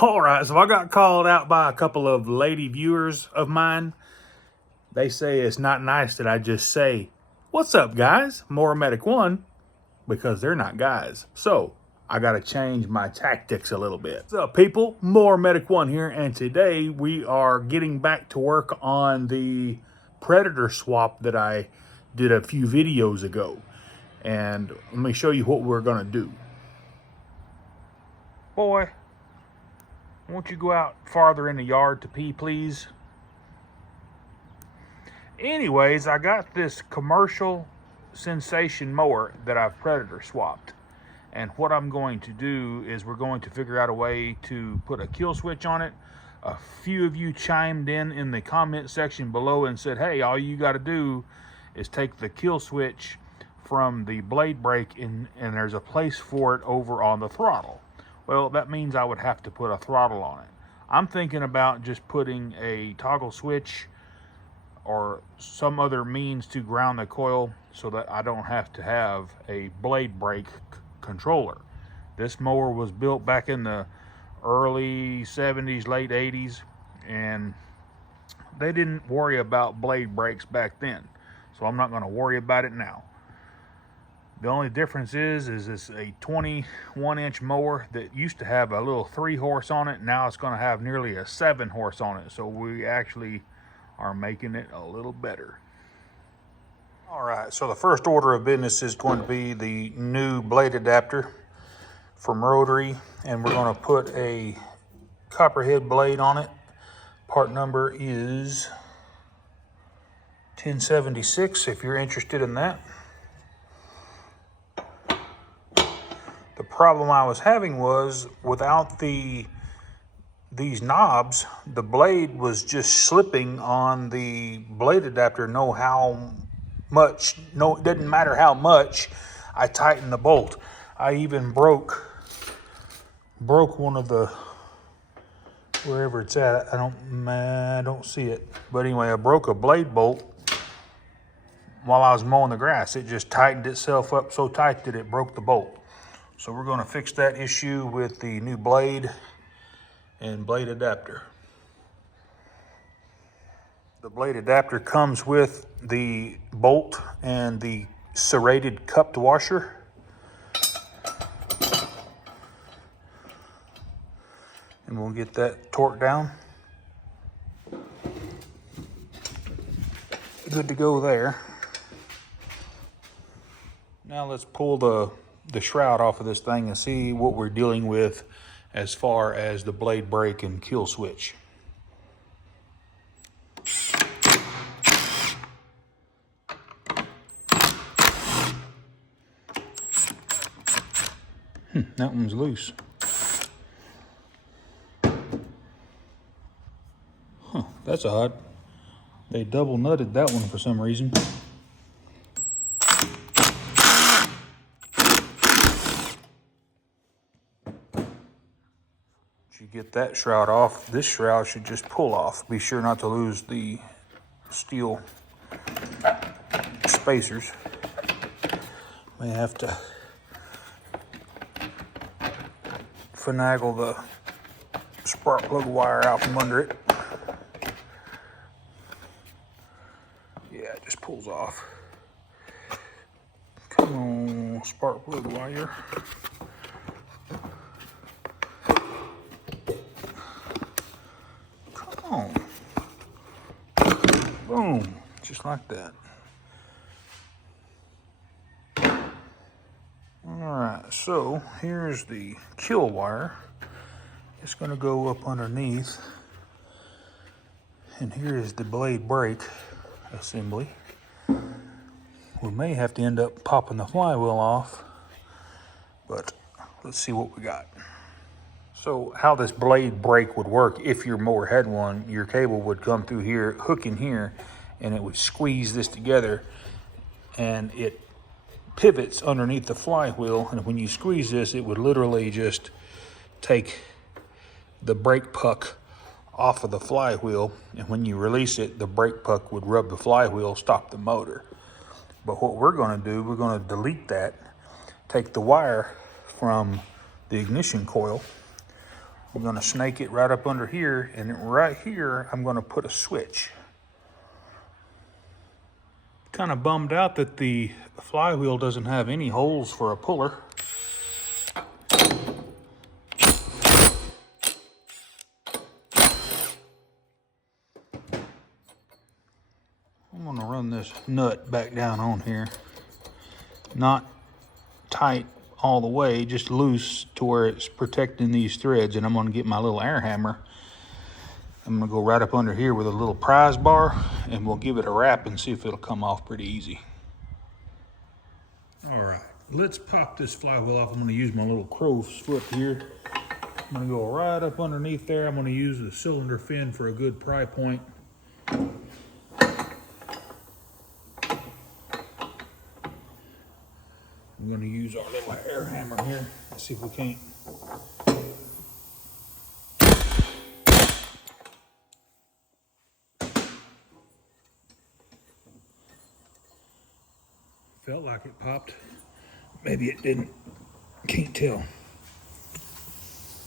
All right, so I got called out by a couple of lady viewers of mine. They say it's not nice that I just say, "What's up, guys? More Medic 1," because they're not guys. So I got to change my tactics a little bit. What's up, people? More Medic 1 here, and today we are getting back to work on the Predator swap that I did a few videos ago. And let me show you what we're going to do. Boy, won't you go out farther in the yard to pee, please? Anyways, I got this commercial sensation mower that I've Predator swapped. And what I'm going to do is we're going to figure out a way to put a kill switch on it. A few of you chimed in the comment section below and said, hey, all you got to do is take the kill switch from the blade brake and there's a place for it over on the throttle. Well, that means I would have to put a throttle on it. I'm thinking about just putting a toggle switch or some other means to ground the coil so that I don't have to have a blade brake controller. This mower was built back in the early 70s, late 80s, and they didn't worry about blade brakes back then. So I'm not going to worry about it now. The only difference is it's a 21-inch mower that used to have a little 3-horse on it. Now it's going to have nearly a 7-horse on it. So we actually are making it a little better. All right, so the first order of business is going to be the new blade adapter from Rotary. And we're going to put a copperhead blade on it. Part number is 1076 if you're interested in that. The problem I was having was without these knobs, the blade was just slipping on the blade adapter. It didn't matter how much I tightened the bolt. I even broke one of the, wherever it's at, I don't see it. But anyway, I broke a blade bolt while I was mowing the grass. It just tightened itself up so tight that it broke the bolt. So we're going to fix that issue with the new blade and blade adapter. The blade adapter comes with the bolt and the serrated cupped washer. And we'll get that torqued down. Good to go there. Now let's pull the shroud off of this thing and see what we're dealing with as far as the blade brake and kill switch. That one's loose. That's odd. They double nutted that one for some reason. You get that shroud off, this shroud should just pull off. Be sure not to lose the steel spacers. May have to finagle the spark plug wire out from under it. Yeah, it just pulls off. Come on, spark plug wire. Boom, just like that. All right, so here's the kill wire. It's going to go up underneath. And here is the blade brake assembly. We may have to end up popping the flywheel off, but let's see what we got. So how this blade brake would work, if your mower had one, your cable would come through here, hook in here, and it would squeeze this together, and it pivots underneath the flywheel. And when you squeeze this, it would literally just take the brake puck off of the flywheel. And when you release it, the brake puck would rub the flywheel, stop the motor. But what we're going to do, we're going to delete that, take the wire from the ignition coil, I'm gonna snake it right up under here, and right here, I'm gonna put a switch. Kind of bummed out that the flywheel doesn't have any holes for a puller. I'm gonna run this nut back down on here. Not tight all the way, just loose to where it's protecting these threads, and I'm gonna get my little air hammer. I'm gonna go right up under here with a little prise bar, and we'll give it a wrap and see if it'll come off pretty easy. All right, let's pop this flywheel off. I'm gonna use my little crow's foot here. I'm gonna go right up underneath there. I'm gonna use the cylinder fin for a good pry point. I'm gonna use our little air hammer here. Let's see if we can't. Felt like it popped. Maybe it didn't. Can't tell.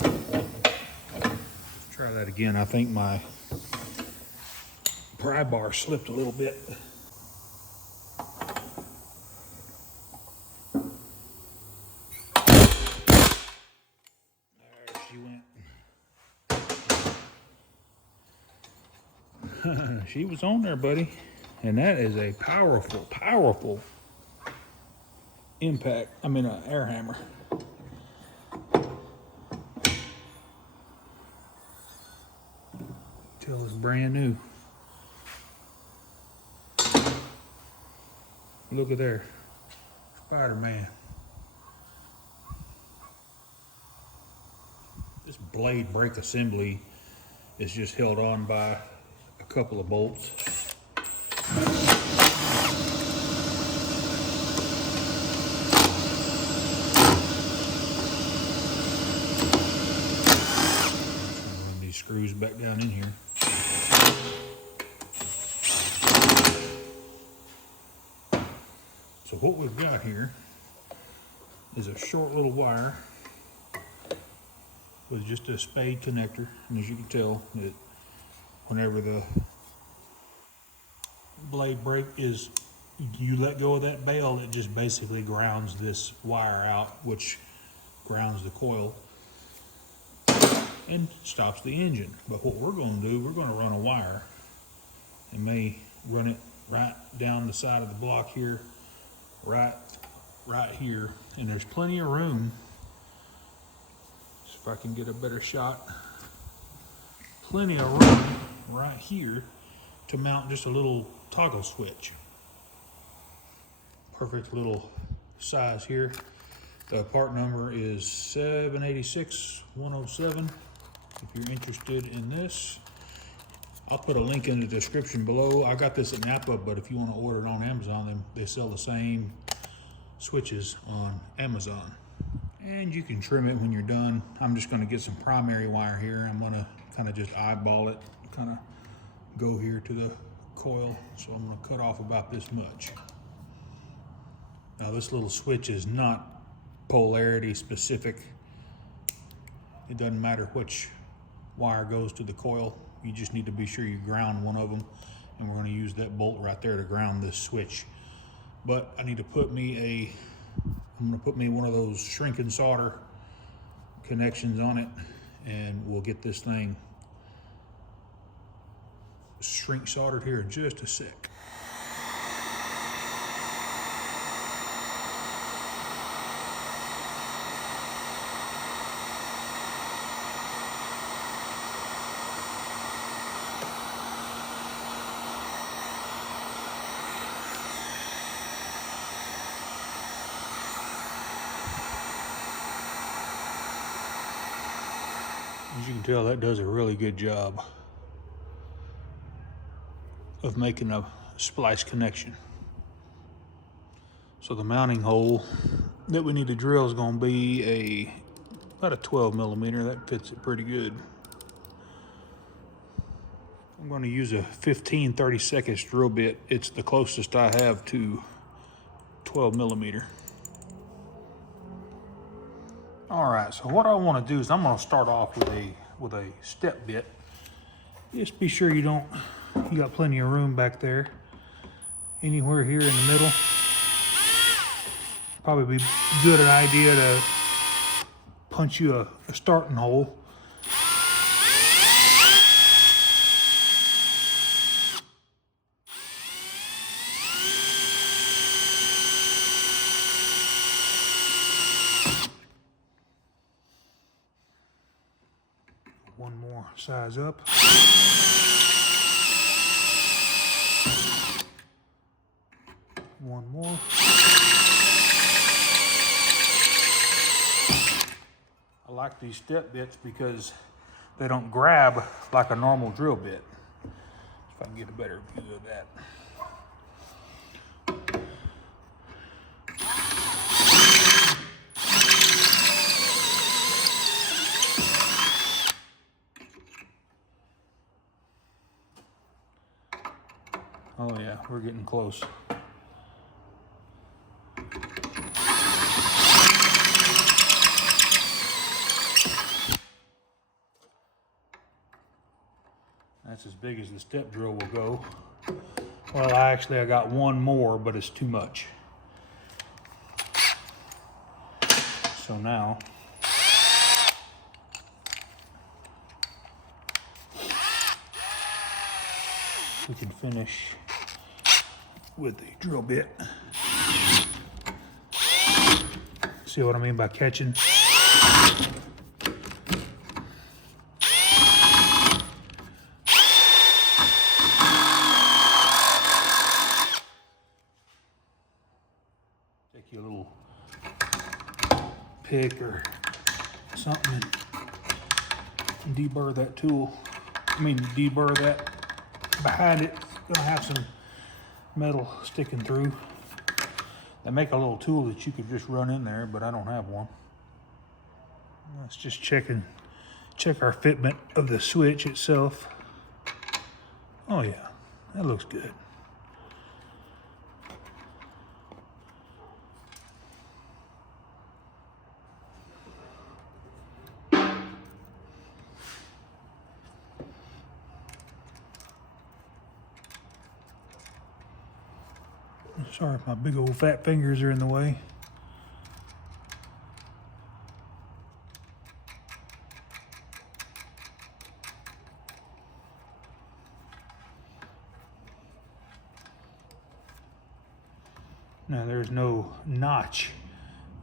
Let's try that again. I think my pry bar slipped a little bit. There she went. She was on there, buddy. And that is a powerful, powerful impact. I mean, an air hammer. Tell it's brand new. Look at there, Spider-Man. This blade brake assembly is just held on by a couple of bolts. Run these screws back down in here. So what we've got here is a short little wire with just a spade connector, and as you can tell, that whenever the blade brake is, you let go of that bail, it just basically grounds this wire out, which grounds the coil and stops the engine. But what we're going to do, we're going to run a wire and may run it right down the side of the block here, right here, and there's plenty of room. If I can get a better shot, plenty of room right here to mount just a little toggle switch. Perfect little size here. The part number is 786107. If you're interested in this, I'll put a link in the description below. I got this at Napa, but if you want to order it on Amazon, they sell the same switches on Amazon. And you can trim it when you're done. I'm just going to get some primary wire here. I'm going to kind of just eyeball it, kind of go here to the coil. So I'm going to cut off about this much. Now this little switch is not polarity specific. It doesn't matter which wire goes to the coil. You just need to be sure you ground one of them. And we're going to use that bolt right there to ground this switch. But I need to put me I'm going to put me one of those shrink and solder connections on it, and we'll get this thing shrink soldered here in just a sec. As you can tell, that does a really good job of making a splice connection. So the mounting hole that we need to drill is going to be about a 12 millimeter. That fits it pretty good. I'm going to use a 15/32 drill bit. It's the closest I have to 12 millimeter. All right, so what I want to do is I'm going to start off with a step bit. Just be sure you got plenty of room back there. Anywhere here in the middle. Probably be good an idea to punch you a starting hole. One more size up. One more. I like these step bits because they don't grab like a normal drill bit. If I can get a better view of that. Oh yeah, we're getting close. That's as big as the step drill will go. Well, I got one more, but it's too much. So now, we can finish with the drill bit. See what I mean by catching? Take you a little pick or something and deburr that tool. Deburr that behind it. Gonna have some metal sticking through. They make a little tool that you could just run in there, but I don't have one. Let's just check our fitment of the switch itself. Oh yeah, that looks good. Sorry if my big old fat fingers are in the way. Now there's no notch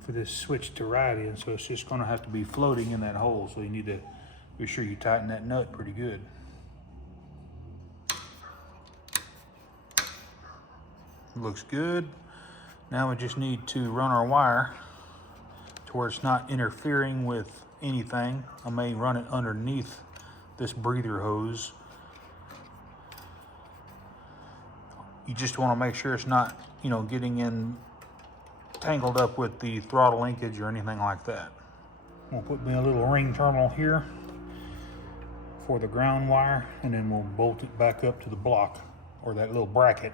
for this switch to ride in, so it's just gonna have to be floating in that hole. So you need to be sure you tighten that nut pretty good. Looks good. Now we just need to run our wire to where it's not interfering with anything. I may run it underneath this breather hose. You just want to make sure it's not, getting in tangled up with the throttle linkage or anything like that. We'll put me a little ring terminal here for the ground wire, and then we'll bolt it back up to the block or that little bracket.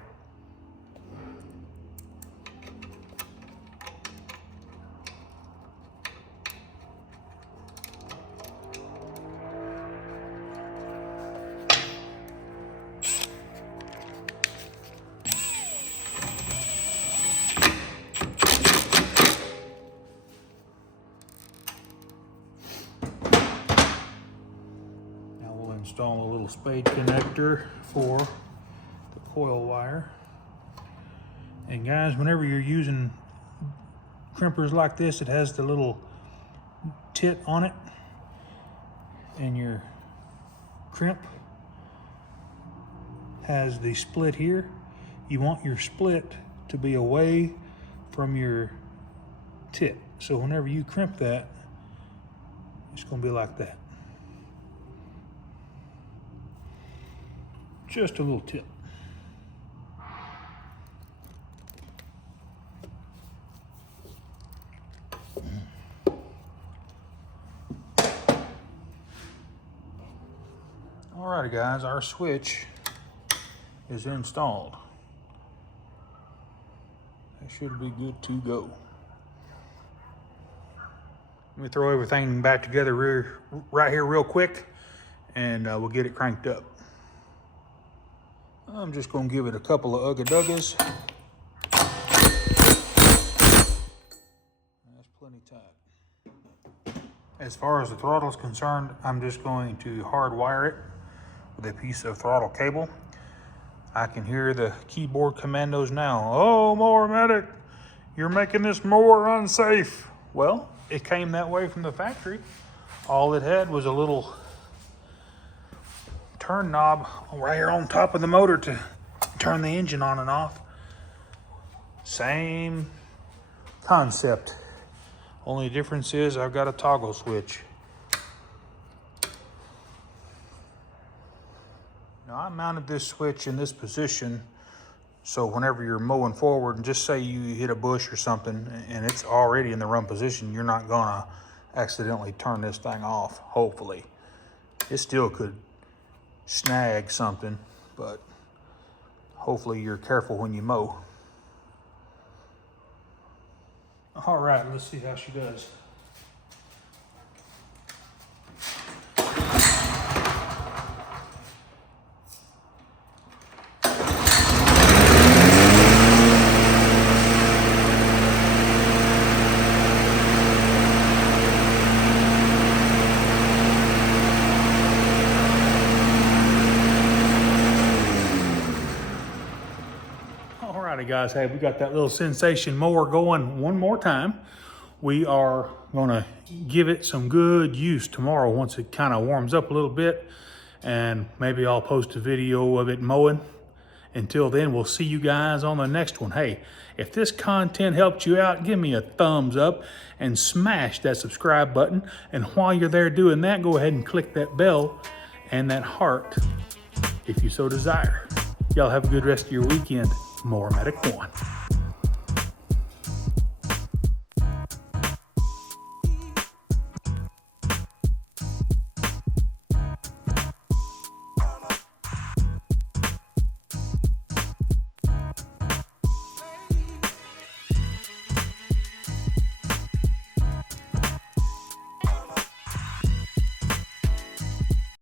Install a little spade connector for the coil wire. And guys, whenever you're using crimpers like this, it has the little tit on it, and your crimp has the split here. You want your split to be away from your tit. So whenever you crimp that, it's going to be like that. Just a little tip. Alrighty guys, our switch is installed. It should be good to go. Let me throw everything back together right here real quick, and we'll get it cranked up. I'm just gonna give it a couple of ugga-duggas. That's plenty tight. As far as the throttle is concerned, I'm just going to hardwire it with a piece of throttle cable. I can hear the keyboard commandos now. Oh, Mower Medic, you're making this mower unsafe. Well, it came that way from the factory. All it had was a little turn knob right here on top of the motor to turn the engine on and off. Same concept. Only difference is I've got a toggle switch. Now I mounted this switch in this position so whenever you're mowing forward, and just say you hit a bush or something and it's already in the run position, you're not gonna accidentally turn this thing off, hopefully. It still could snag something, but hopefully you're careful when you mow. All right, let's see how she does. Alrighty guys, hey, we got that little sensation mower going one more time. We are gonna give it some good use tomorrow once it kind of warms up a little bit, and maybe I'll post a video of it mowing. Until then, we'll see you guys on the next one. Hey, if this content helped you out, give me a thumbs up and smash that subscribe button. And while you're there doing that, go ahead and click that bell and that heart if you so desire. Y'all have a good rest of your weekend. Mower Medic 1.